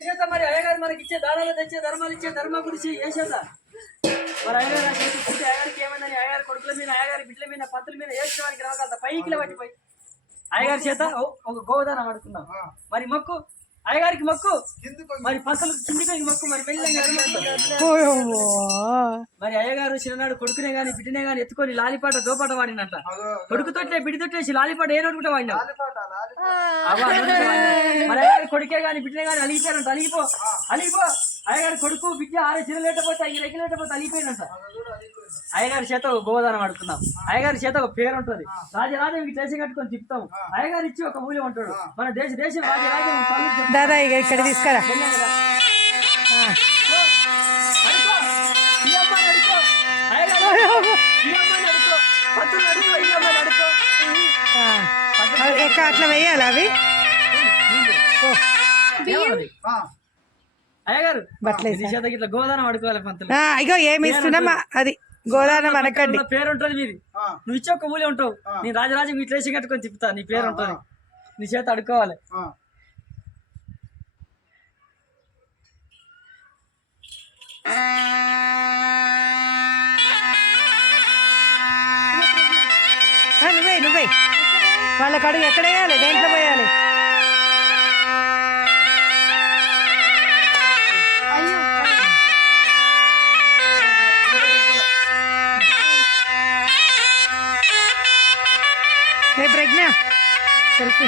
చేత మరి అయ్యగారు మనకి ఇచ్చే దానాలు తెచ్చే ధర్మాలు ఇచ్చే ధర్మ గురించి ఏ చేత మరి అయ్యగారు అయ్యగారికి ఏమైందని అయ్యగారి కొడుకుల మీద అయ్యగారి బిడ్డల మీద పత్తుల మీద వేసుకోవడానికి రాగలత పైకి పట్టిపోయి అయ్యగారి చేత ఒక గోదానం అడుగుతున్నాం మరి మొక్కు అయ్యగారికి మొక్కు మరి పసలు కిందికి మొక్కు మరి మరి అయ్యగారు చిన్ననాడు కొడుకునే గాని బిడ్డనే గాని ఎత్తుకొని లాలిపాట దోపాట వాడినట్ట కొడుకుతోటే బిడ్డతోటే లాలిపాట ఏ నోటుకుంటే వాడినా మరి అయ్యగారి కొడుకే గాని బిడ్డనే గాని అలిగిపోయారంట అలిగిపో అయ్యగారి కొడుకు బిడ్డ ఆరే చిరలేటపోతే అయ్యి రెగ్గిలేటపోతే అలిగిపోయినంట అయ్యగారి చేత ఒక గోదానం అడుగుతున్నాం అయ్యగారి చేత ఒక పేరు ఉంటుంది రాజరాజం చేసి కట్టుకొని తిప్పుతాం అయ్యగారు ఇచ్చి ఒక మూల్యం ఉంటాడు మన దేశం రాజరాజం దాదా ఇక్కడ తీసుకురా అట్లా వేయాలి అవి అయ్యగారు ఇట్లా గోదానం అడుకోవాలి పంతులు ఇగో ఏమి ఇస్తున్నామా అది గోదానం అనకండి పేరు ఉంటుంది మీది నువ్వు ఇచ్చే ఒక మూల్యం ఉంటావు నీ రాజరాజం ఇట్లా వేసి కట్టుకొని తిప్పుతా నీ పేరు ఉంటుంది నీ చేత అడుకోవాలి నువ్వే వాళ్ళ కడుగు ఎక్కడ వేయాలి దేంట్లో పోయాలి ప్రజ్ఞ సెల్ఫీ